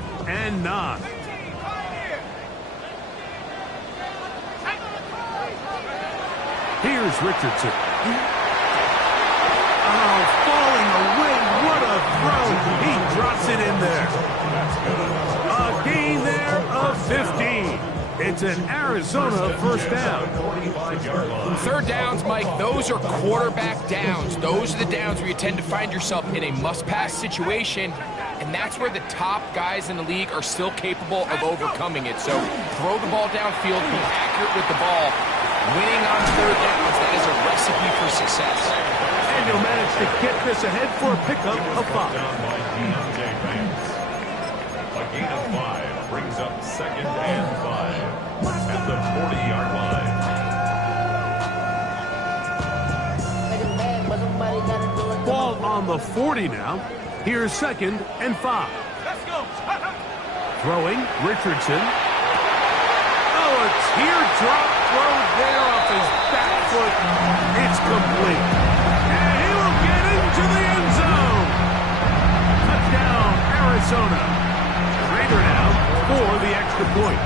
3rd and 9. Here's Richardson. Oh, falling away. What a throw. He drops it in there. A gain there of 15. It's an Arizona first down. 3rd downs, Mike, those are quarterback downs. Those are the downs where you tend to find yourself in a must-pass situation, and that's where the top guys in the league are still capable of overcoming it. So throw the ball downfield, be accurate with the ball. Winning on 3rd downs, that is a recipe for success. And he'll manage to get this ahead for a pickup of 5. A gain of 5 brings up 2nd and 5 at the 40-yard line. Ball on the 40 now. Here's 2nd and 5. Let's go. Throwing, Richardson. Oh, a teardrop throw there off his back foot. It's complete. And he will get into the end zone. Touchdown, Arizona. Trader now for the extra point.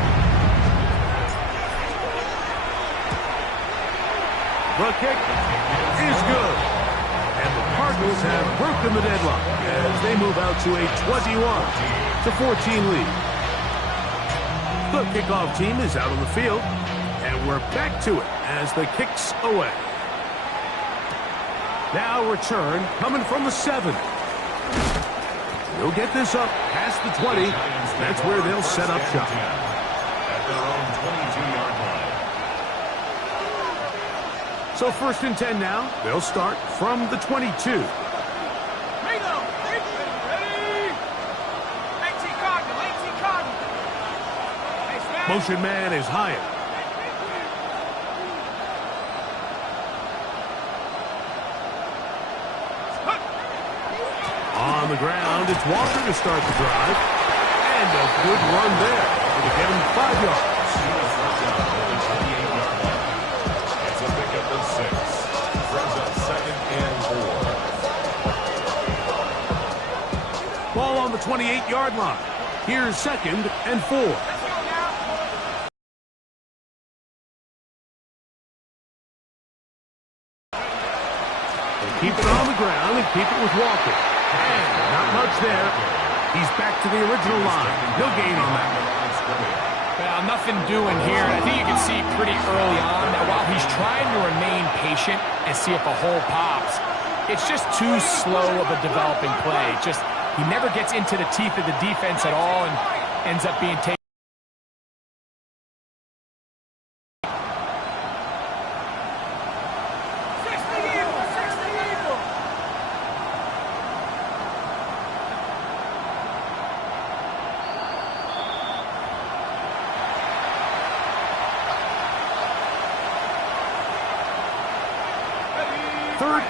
The kick is good. And the Cardinals have broken the deadlock as they move out to a 21-14 lead. The kickoff team is out on the field, and we're back to it as the kick's away. Now return coming from the 7. They'll get this up past the 20. That's where they'll set up shop. At their own 22-yard line. So 1st and 10 now. They'll start from the 22. Motion man is Hyatt. On the ground, it's Walker to start the drive. And a good run there. It'll get him 5 yards. It's a pickup of 6. Brings up 2nd and 4. Ball on the 28-yard line. Here's 2nd and 4. Keep it on the ground and keep it with Walker. And not much there. He's back to the original line. No gain on that one. Well, nothing doing here. I think you can see pretty early on that while he's trying to remain patient and see if a hole pops, it's just too slow of a developing play. Just he never gets into the teeth of the defense at all and ends up being taken.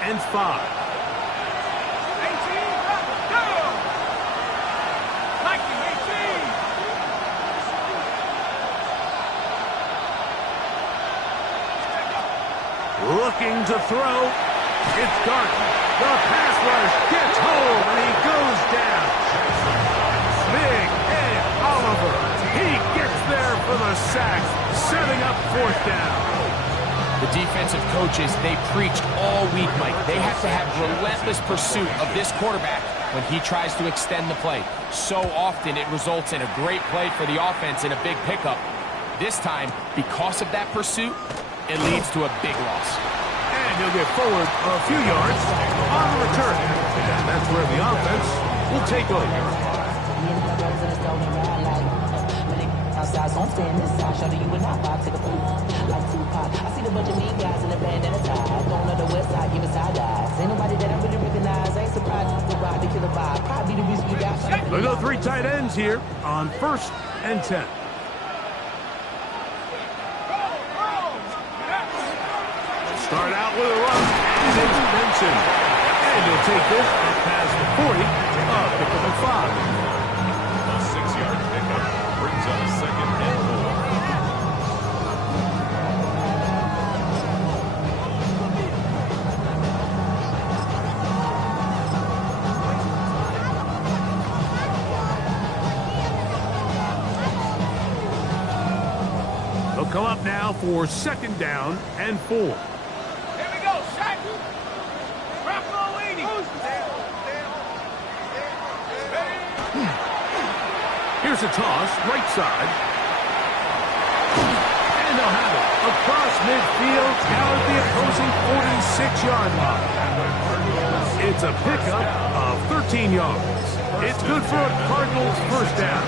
And 5. 18, go! Mikey, 18. Looking to throw. It's Garten. The pass rush gets home and he goes down. Big Ed Oliver. He gets there for the sack, setting up 4th down. The defensive coaches, they preached all week, Mike. They have to have relentless pursuit of this quarterback when he tries to extend the play. So often it results in a great play for the offense and a big pickup. This time, because of that pursuit, it leads to a big loss. And he'll get forward a few yards on the return. And that's where the offense will take over. So I'm staying this side, show you and I vibe, take a food like Tupac. I see the bunch of mean guys in the band and a tie. Going on the west side, giving side eyes. Ain't nobody that I really recognize. Ain't surprised to ride the killer vibe. Probably the reason you got. They go 3 tight ends here on 1st and 10. Start out with a run, and it's Benson. And he'll take this up past the 40, pick up a 5. A 6-yard pickup brings up 2nd and 4. come up now for 2nd down and 4. Here we go, shot. Here's a toss, right side. And they'll have it across midfield, down at the opposing 46-yard line. It's a pickup of 13 yards. It's good for a Cardinals first down.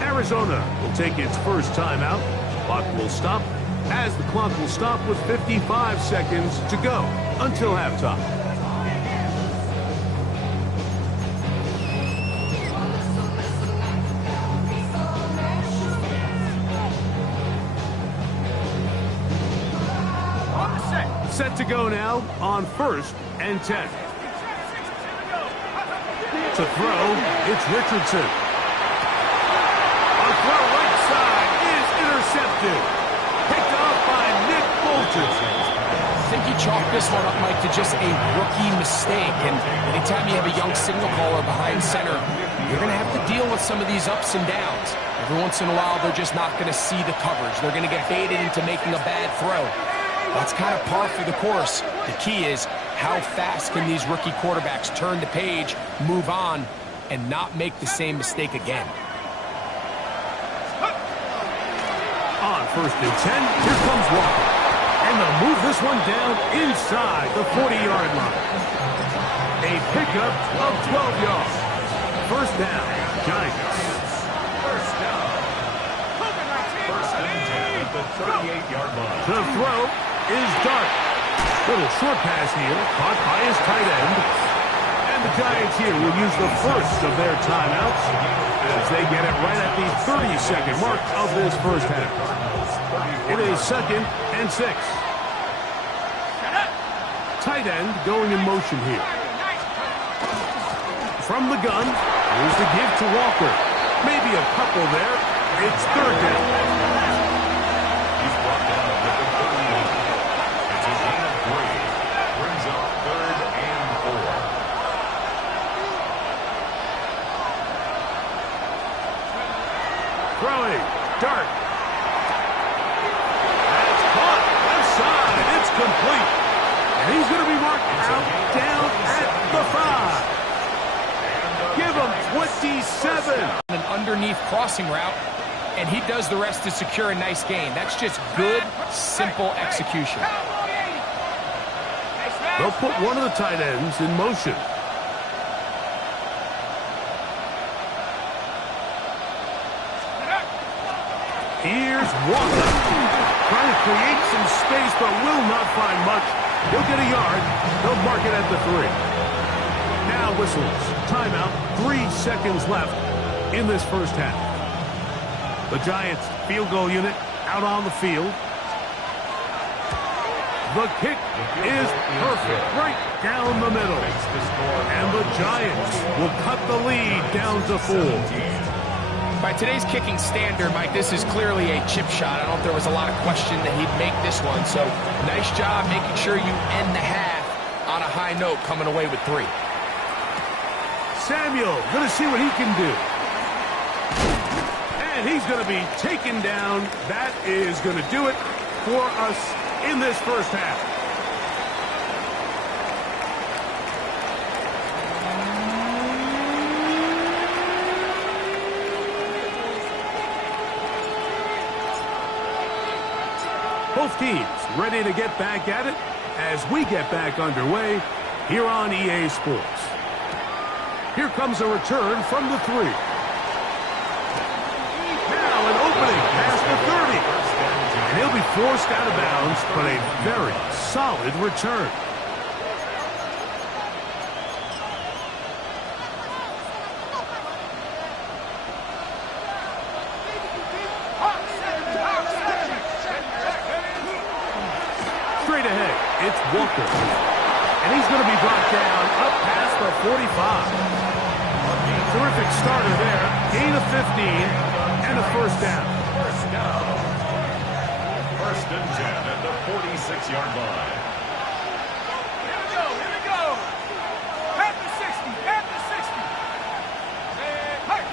Arizona will take its first timeout. Clock will stop as the clock will stop with 55 seconds to go until halftime. Set to go now on 1st and 10. To throw, it's Richardson. A throw right side is intercepted. Picked up by Nick Bolton. I think you chalk this one up, Mike, to just a rookie mistake. And anytime you have a young signal caller behind center, you're going to have to deal with some of these ups and downs. Every once in a while, they're just not going to see the coverage. They're going to get baited into making a bad throw. That's kind of par for the course. The key is how fast can these rookie quarterbacks turn the page, move on, and not make the same mistake again. On 1st and 10, here comes Walker. And they'll move this one down inside the 40-yard line. A pickup of 12 yards. First down, Giants. First down. First and 10 at the 38-yard line. The throw is Dart. Little short pass here, caught by his tight end. And the Giants here will use the first of their timeouts as they get it right at the 30-second mark of this first half. It is 2nd and 6. Tight end going in motion here. From the gun, here's the give to Walker. Maybe a couple there. It's 3rd down. He's brought down at the 38. It's a gain of 3. Brings up 3rd and 4. Throwing. Dart. That's caught. Left side. It's complete. And he's going to be marked out down at the 5. Give him 27. An underneath crossing route, and he does the rest to secure a nice gain. That's just good, simple execution. They'll put one of the tight ends in motion. Here's Walker. Trying to create some space, but will not find much. He'll get a yard. They'll mark it at the 3. Now whistles. Timeout. 3 seconds left in this first half. The Giants field goal unit out on the field. The kick is perfect. Right down the middle. And the Giants will cut the lead down to 4. By today's kicking standard, Mike, this is clearly a chip shot. I don't know if there was a lot of question that he'd make this one. So nice job making sure you end the half on a high note, coming away with 3. Samuel going to see what he can do. And he's going to be taken down. That is going to do it for us in this first half. Both teams ready to get back at it as we get back underway here on EA Sports. Here comes a return from the 3. Now an opening past the 30. And he'll be forced out of bounds, but a very solid return. Straight ahead, it's Walker. And he's going to be brought down up past the 45. Terrific starter there. Gain of 15 and a first down. First down. First and 10 at the 46-yard line. Here we go, here we go. At the 60, at the 60. And hey.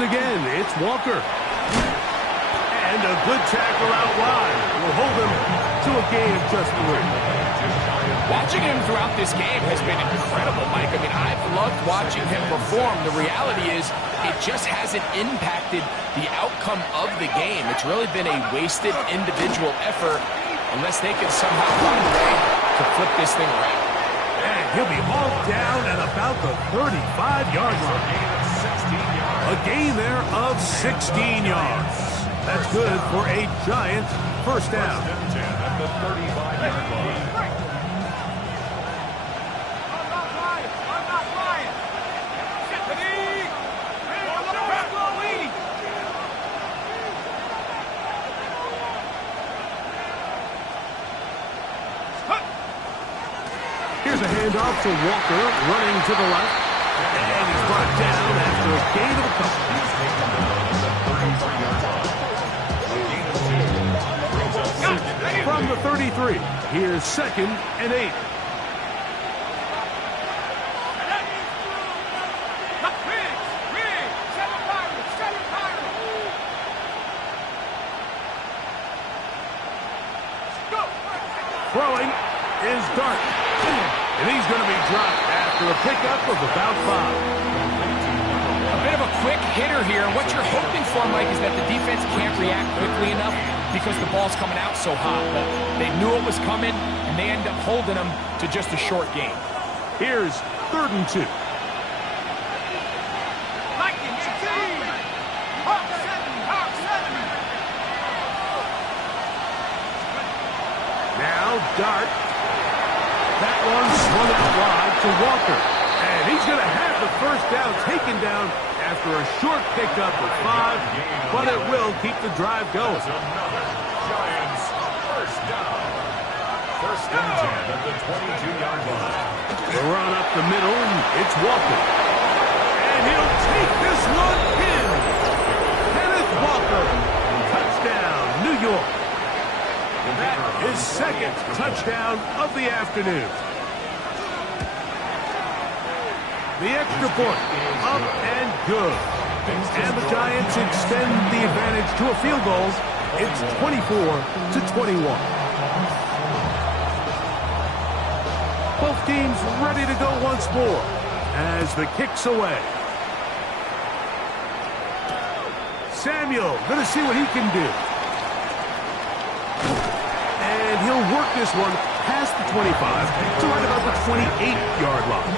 once again, it's Walker. And a good tackle out wide will hold him to a gain of just 3. Watching him throughout this game has been incredible, Mike. I mean, I've loved watching him perform. The reality is it just hasn't impacted the outcome of the game. It's really been a wasted individual effort unless they can somehow find a way to flip this thing around. And he'll be hauled down at about the 35-yard line. A gain there of 16 yards. That's good for a giant first down. At the 35-yard line. Here's a handoff to Walker, running to the left. And he's brought down after a gain of a couple. From the 33, here's 2nd and 8. Throwing is Dart. And he's going to be dropped after a pickup of about 5. A bit of a quick hitter here. What you're hoping for, Mike, is that the defense can't react quickly enough because the ball's coming out so hot. But they knew it was coming, and they end up holding them to just a short gain. Here's 3rd and 2. Now Dart. That one swung out wide to Walker. And he's going to have the first down taken down after a short pickup of 5. But it will keep the drive going. Giants first down. 1st and 10 at the 22-yard line. The run up the middle, and it's Walker. And he'll take this one in. Kenneth Walker. Touchdown, New York. That is 2nd touchdown of the afternoon. The extra point, up and good. And the Giants extend the advantage to a field goal. It's 24-21. Both teams ready to go once more as the kick's away. Samuel going to see what he can do. And he'll work this one past the 25 to right about the 28-yard line.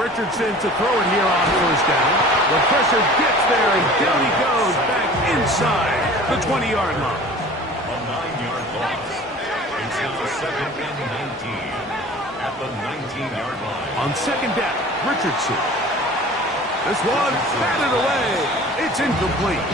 Richardson to throw it here on 1st down. The pressure gets there, and down he goes back inside the 20-yard line. A 9-yard loss. It's now 2nd and 19 at the 19-yard line. On 2nd down, Richardson. This one batted away. It's incomplete.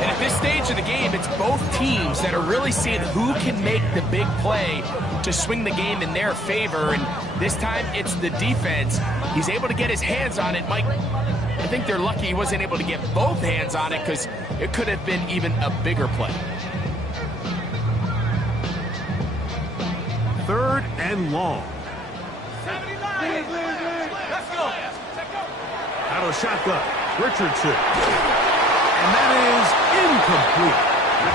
And at this stage of the game, it's both teams that are really seeing who can make the big play to swing the game in their favor. And this time, it's the defense. He's able to get his hands on it. Mike, I think they're lucky he wasn't able to get both hands on it because it could have been even a bigger play. 3rd and long. 79. Let's go. Out of shotgun, Richardson. And that is incomplete.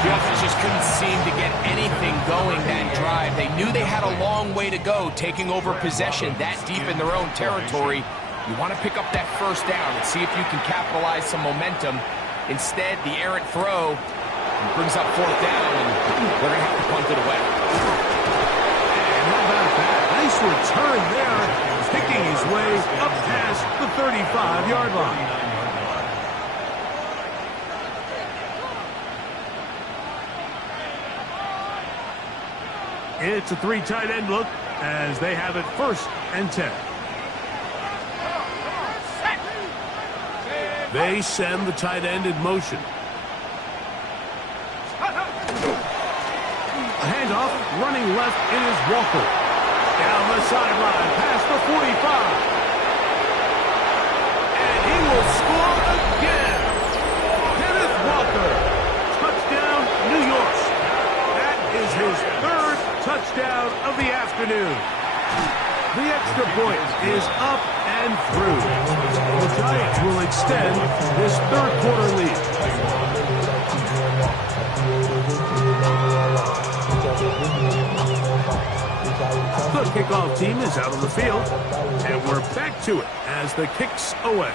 The offense just couldn't seem to get anything going that drive. They knew they had a long way to go, taking over possession that deep in their own territory. You want to pick up that first down and see if you can capitalize some momentum. Instead, the errant throw brings up 4th down, and they're going to have to punt it away. And how about that? Nice return there, picking his way up past the 35-yard line. It's a 3 tight end look as they have it 1st and 10. They send the tight end in motion. A handoff, running left, it is Walker. Down the sideline, past the 45. And he will score again. afternoon. The extra point is up and through. The Giants will extend this third quarter lead. The kickoff team is out on the field, and we're back to it as the kick's away.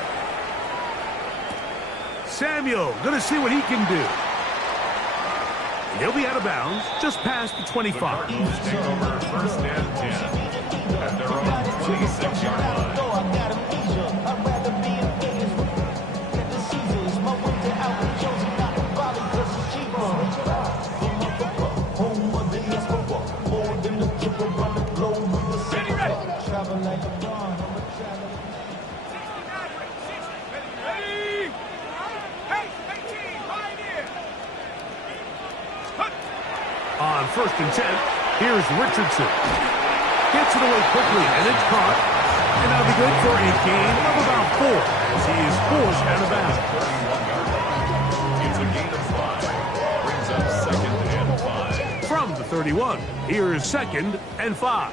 Samuel going to see what he can do. He'll be out of bounds just past the 25. Take over first and 10 at their own 26-yard line. On first and 10, here's Richardson. Gets it away quickly, and it's caught. And that'll be good for a gain of about 4 as he is forced out of bounds. It's a gain of 5. Brings up second and 5. From the 31, here's second and 5.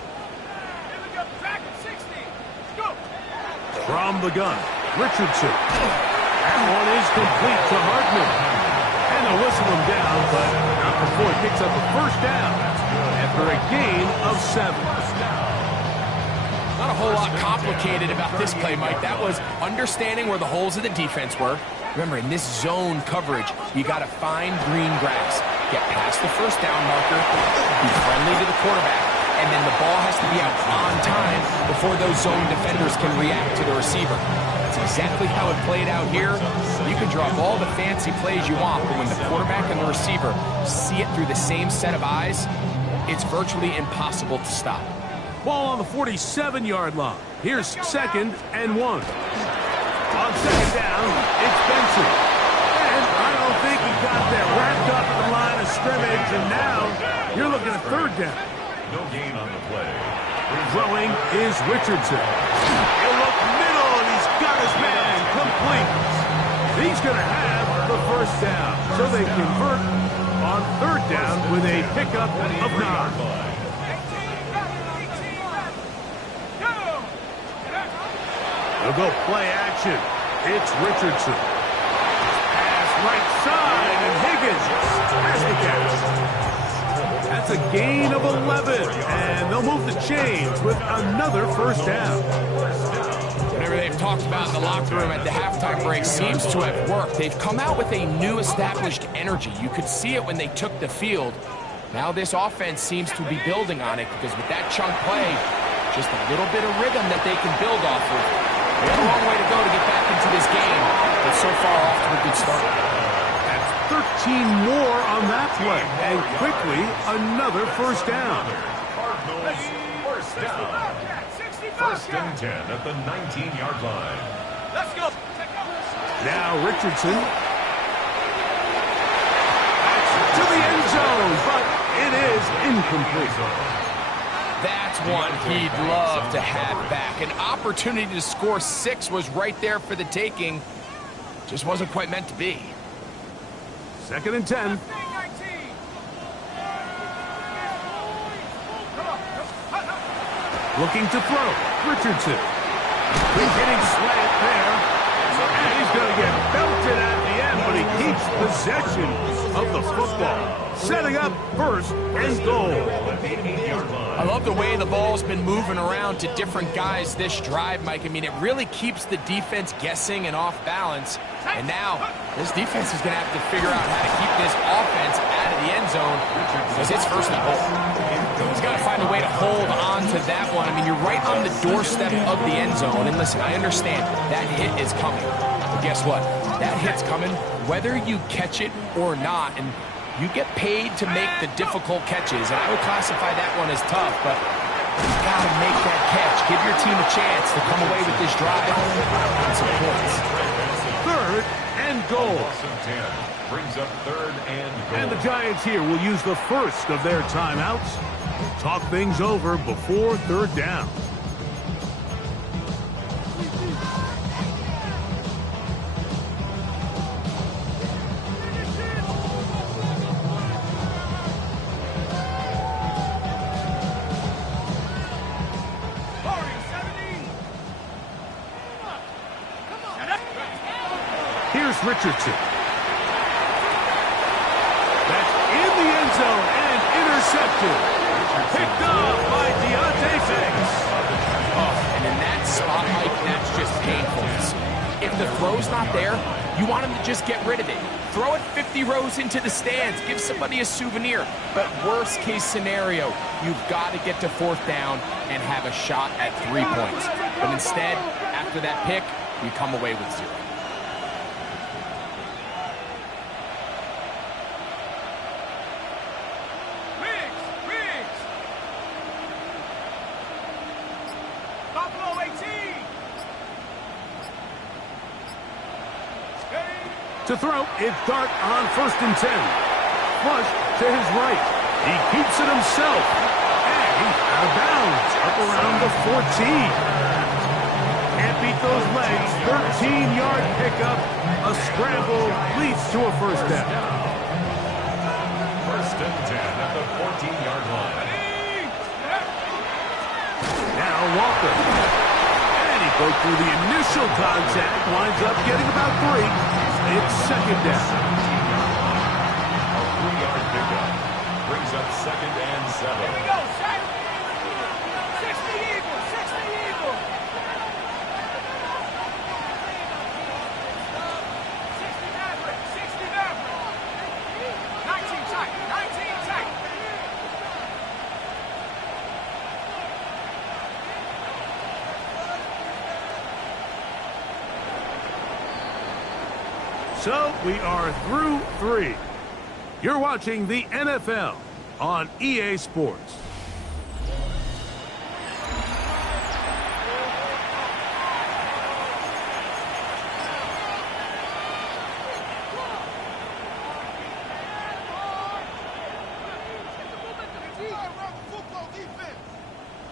From the gun, Richardson. That one is complete to Hartman. And they'll whistle him down, but not before he picks up a first down after a gain of 7. Not a whole lot complicated about this play, Mike. That was understanding where the holes of the defense were. Remember, in this zone coverage, you got to find green grass. Get past the first down marker, be friendly to the quarterback, and then the ball has to be out on time before those zone defenders can react to the receiver. That's exactly how it played out here. You can draw up all the fancy plays you want, but when the quarterback and the receiver see it through the same set of eyes, it's virtually impossible to stop. Ball on the 47-yard line. Here's second and 1. On second down, it's Benson. And I don't think he got there. Wrapped up in the line of scrimmage, and now you're looking at third down. No gain on the play. Throwing is Richardson. He'll look middle, and he's got his man complete. He's going to have the first down, so they convert on third down with a pickup of 9. They'll go play action. It's Richardson. Pass right side, and Higgins has the catch. That's a gain of 11, and they'll move the chains with another first down. Whatever they've talked about in the locker room at the halftime break seems to have worked. They've come out with a new established energy. You could see it when they took the field. Now this offense seems to be building on it because with that chunk play, just a little bit of rhythm that they can build off of. They have a long way to go to get back into this game, but so far off to a good start. That's 13 more on that play, and quickly another first down. Cardinals first down. First and 10 at the 19-yard line. Let's go. Now Richardson. To the end zone, but it is incomplete. That's one he'd love to have back. An opportunity to score 6 was right there for the taking. Just wasn't quite meant to be. Second and 10. Looking to throw. Richardson. He's getting slant there. And he's going to get belted at the end, but he keeps possession of the football. Setting up first and goal. I love the way the ball's been moving around to different guys this drive, Mike. I mean, it really keeps the defense guessing and off balance. And now, this defense is going to have to figure out how to keep this offense out of the end zone because it's first and goal. He's got to find a way to hold on to that one. I mean, you're right on the doorstep of the end zone. And listen, I understand that hit is coming. But guess what? That hit's coming whether you catch it or not. And you get paid to make the difficult catches, and I would classify that one as tough, but you've got to make that catch. Give your team a chance to come away with this drive and some points. Third and goal. Brings up third and goal. And the Giants here will use the first of their timeouts. Talk things over before third down. Richardson. That's in the end zone and intercepted. Picked off by Deontay Banks. Oh, and in that spot, Mike, that's just painfulness. If the throw's not there, you want him to just get rid of it. Throw it 50 rows into the stands. Give somebody a souvenir. But worst case scenario, you've got to get to fourth down and have a shot at 3 points. But instead, after that pick, you come away with 0. Buffalo 18. To throw, it's Dart on 1st and 10. Flush to his right. He keeps it himself. And he's out of bounds, up around the 14. Can't beat those legs. 13-yard pickup. A scramble leads to a first down. 1st and 10 at the 14-yard line. Now Walker. And he broke through the initial contact. Winds up getting about 3. It's 2nd down. A 3-yard pickup brings up 2nd and 7. Here we go, Shaq. 60 Eagles, 60 Eagles. 60 Maverick, 60 Maverick. 19 tight, 19 tight. So we are through 3. You're watching the NFL on EA Sports.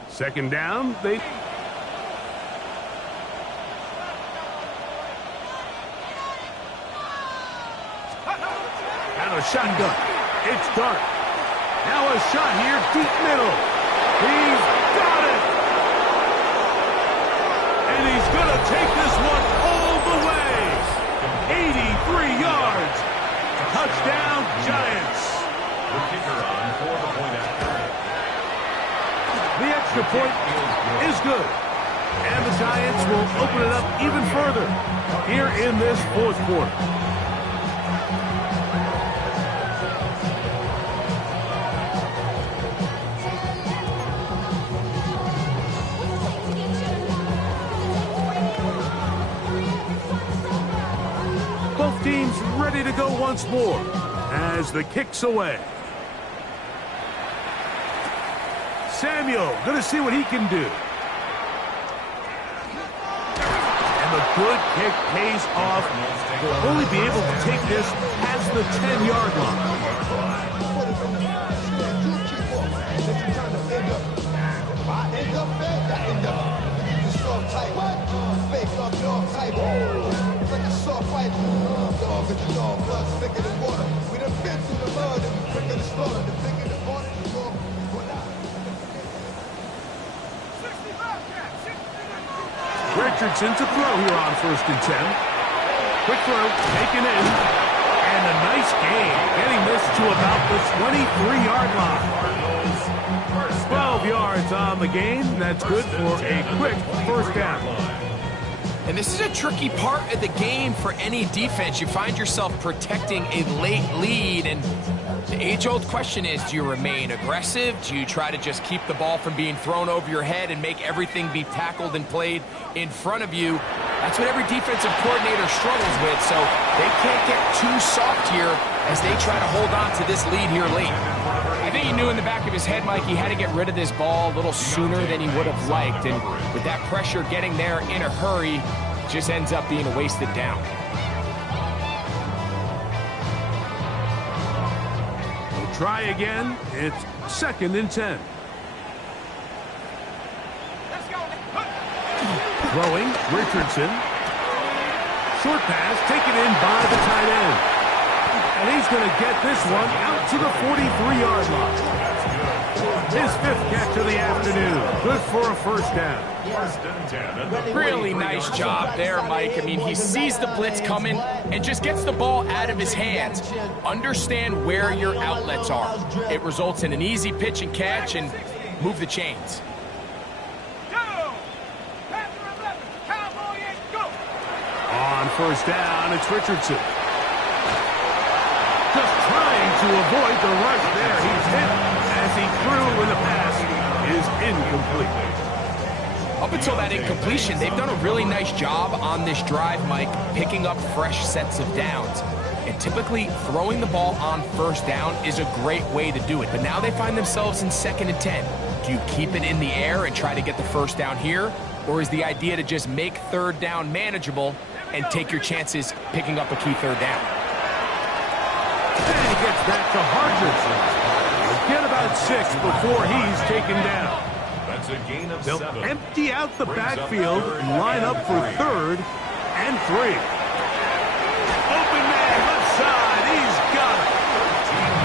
Second down, they... And a shotgun. It's Dart. Now a shot here, deep middle. He's got it. And he's going to take this one all the way. 83 yards. Touchdown, Giants. The kicker on for the point after. The extra point is good. And the Giants will open it up even further here in this 4th quarter. Both teams ready to go once more as the kick's away. Samuel going to see what he can do. And the good kick pays off. Will only be able to take this past the 10-yard line. Richardson to throw here on 1st and 10. Quick throw, taken in. And a nice gain, getting this to about the 23-yard line. 12 yards on the gain. That's good for a quick first down. And this is a tricky part of the game for any defense. You find yourself protecting a late lead, and the age-old question is, do you remain aggressive? Do you try to just keep the ball from being thrown over your head and make everything be tackled and played in front of you? That's what every defensive coordinator struggles with, so they can't get too soft here as they try to hold on to this lead here late. I think he knew in the back of his head, Mike, he had to get rid of this ball a little sooner than he would have liked, and with that pressure getting there in a hurry, it just ends up being a wasted down. We'll try again. It's 2nd and 10. Throwing, Richardson. Short pass taken in by the tight end. And he's going to get this one out to the 43-yard line. His 5th catch of the afternoon. Good for a first down. First and 10. Really nice job there, Mike. I mean, he sees the blitz coming and just gets the ball out of his hands. Understand where your outlets are. It results in an easy pitch and catch and move the chains. On first down, it's Richardson. Just trying to avoid the rush there. He's hit as he threw, and the pass is incomplete. Up until that incompletion, they've done a really nice job on this drive, Mike, picking up fresh sets of downs. And typically, throwing the ball on first down is a great way to do it. But now they find themselves in 2nd and 10. Do you keep it in the air and try to get the first down here? Or is the idea to just make 3rd down manageable and take your chances picking up a key 3rd down? And he gets back to Hardridge. Get about 6 before he's taken down. That's a gain of They'll 7. empty out the backfield and line up for 3rd and 3. Open man, left side, he's got it.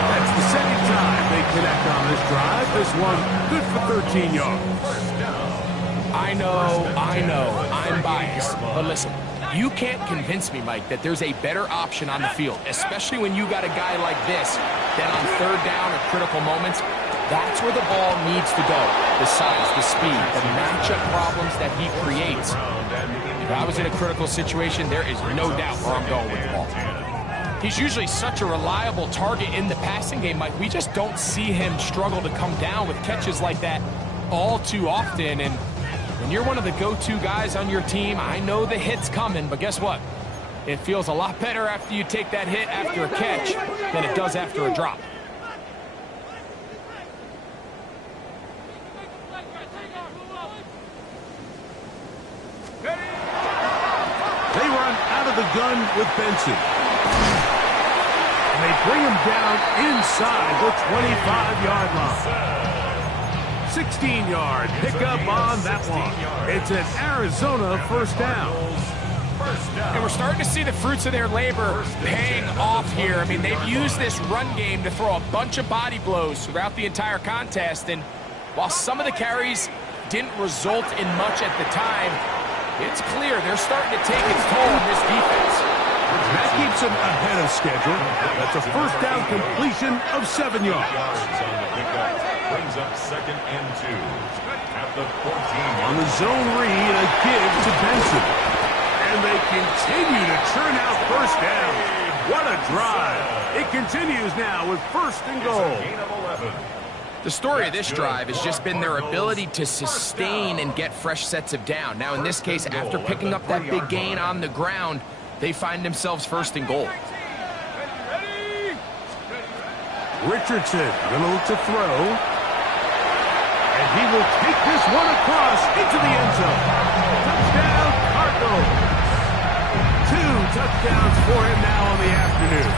That's the 2nd time they connect on this drive. This one good for 13 yards. I know, I'm biased, but listen, you can't convince me, Mike, that there's a better option on the field, especially when you got a guy like this, that on 3rd down or critical moments, that's where the ball needs to go. The size, the speed, the matchup problems that he creates. If I was in a critical situation, there is no doubt where I'm going with the ball. He's usually such a reliable target in the passing game, Mike. We just don't see him struggle to come down with catches like that all too often. And when you're one of the go-to guys on your team, I know the hit's coming, but guess what? It feels a lot better after you take that hit after a catch than it does after a drop. They run out of the gun with Benson. And they bring him down inside the 25-yard line. 16-yard pickup on that one. It's an Arizona first down. And we're starting to see the fruits of their labor paying off here. I mean, they've used this run game to throw a bunch of body blows throughout the entire contest. And while some of the carries didn't result in much at the time, it's clear they're starting to take its toll on this defense. That keeps them ahead of schedule. That's a first down completion of 7 yards. Brings up 2nd and 2 at the 14. On the zone read, a give to Benson. And they continue to churn out first down. What a drive. It continues now with 1st and goal. Gain of 11. The story of this drive has just been their ability to sustain and get fresh sets of down. Now, in this case, after picking up that big gain on the ground, they find themselves 1st and goal. Richardson going to look to throw. And he will take this one across into the end zone. Touchdown, Cardinals. 2 touchdowns for him now on the afternoon.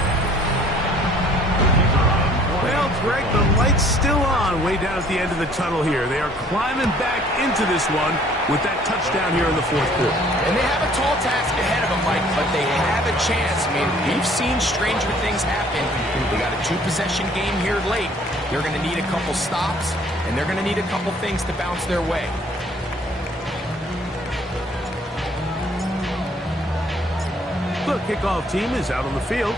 Well, Greg, the light's still on way down at the end of the tunnel here. They are climbing back into this one with that touchdown here in the 4th quarter. And they have a tall task ahead of them, Mike, but they have a chance. I mean, we've seen stranger things happen. They got a 2-possession game here late. They're going to need a couple stops, and they're going to need a couple things to bounce their way. The kickoff team is out on the field,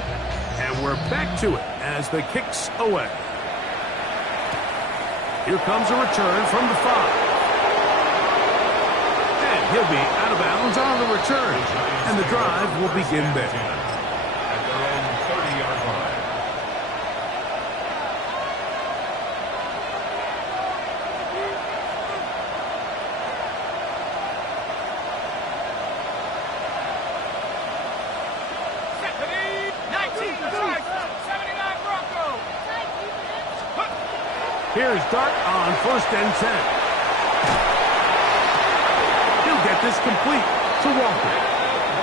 and we're back to it as the kick's away. Here comes a return from the 5. And he'll be out of bounds on the return, and the drive will begin there. At their own 30-yard line. Here's Dart on 1st and 10. He'll get this complete to Walker.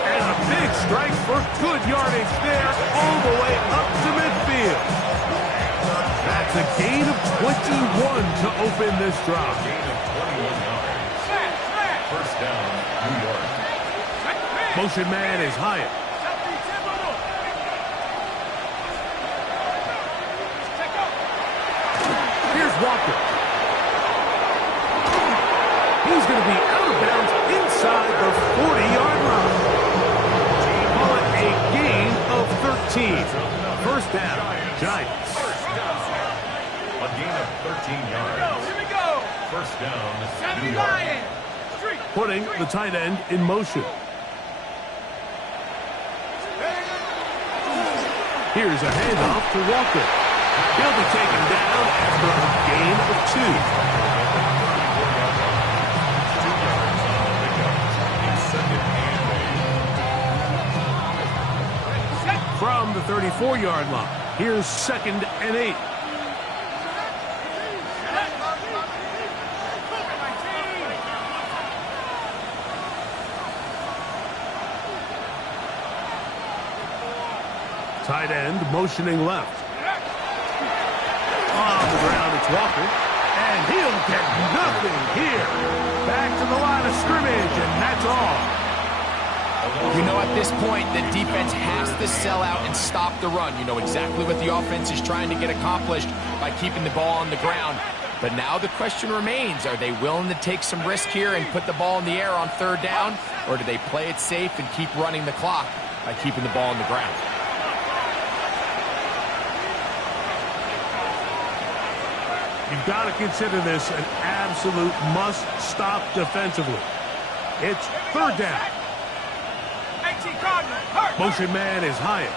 And a big strike for good yardage there all the way up to midfield. That's a gain of 21 to open this drive. Gain of 21 yards. First down, New York. Motion man is Hyatt. Here's Walker. He's going to be out of bounds inside the 40-yard line. Call it a gain of 13. First down, Giants. A gain of 13 yards. Here we go. First down, Sammy New York. Ryan. Street. Putting the tight end in motion. Here's a handoff to Walker. He'll be taken down after a gain of 2. From the 34-yard line, here's 2nd and 8. Tight end motioning left. On the ground, it's Walker. And he'll get nothing here. Back to the line of scrimmage, and that's all. You know, at this point, the defense has to sell out and stop the run. You know exactly what the offense is trying to get accomplished by keeping the ball on the ground. But now the question remains, are they willing to take some risk here and put the ball in the air on 3rd down? Or do they play it safe and keep running the clock by keeping the ball on the ground? You've got to consider this an absolute must-stop defensively. It's 3rd down. Motion man is Hyatt.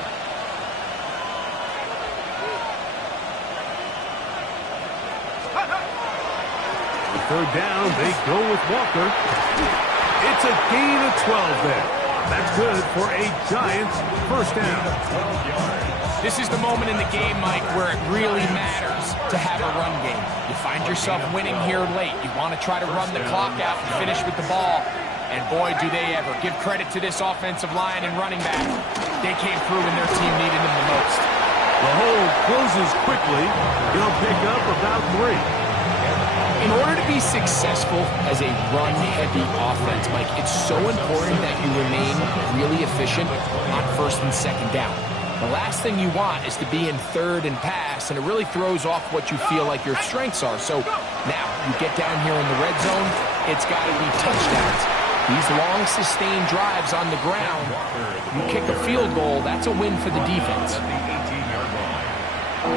On 3rd down, they go with Walker. It's a gain of 12 there. That's good for a Giants first down. This is the moment in the game, Mike, where it really matters to have a run game. You find yourself winning here late. You want to try to run the clock out and finish with the ball. And boy, do they ever. Give credit to this offensive line and running back. They came through when their team needed them the most. The hole closes quickly. He'll pick up about 3. In order to be successful as a run-heavy offense, Mike, it's so important that you remain really efficient on 1st and 2nd down. The last thing you want is to be in 3rd and pass, and it really throws off what you feel like your strengths are. So now you get down here in the red zone, it's got to be touchdowns. These long, sustained drives on the ground, you kick a field goal, that's a win for the defense. At the 18-yard line.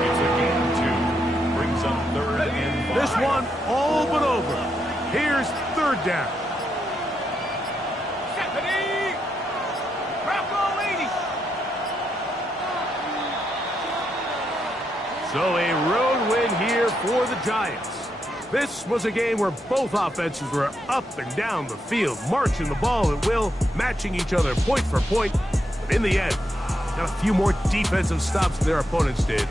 It's a gain of 2. Brings up 3rd and 5. This one all but over. Here's 3rd down. Stephanie. Bravo, lady. So a road win here for the Giants. This was a game where both offenses were up and down the field, marching the ball at will, matching each other point for point. But in the end, got a few more defensive stops than their opponents did.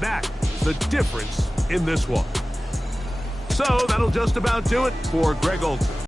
That's the difference in this one. So that'll just about do it for Greg Olson.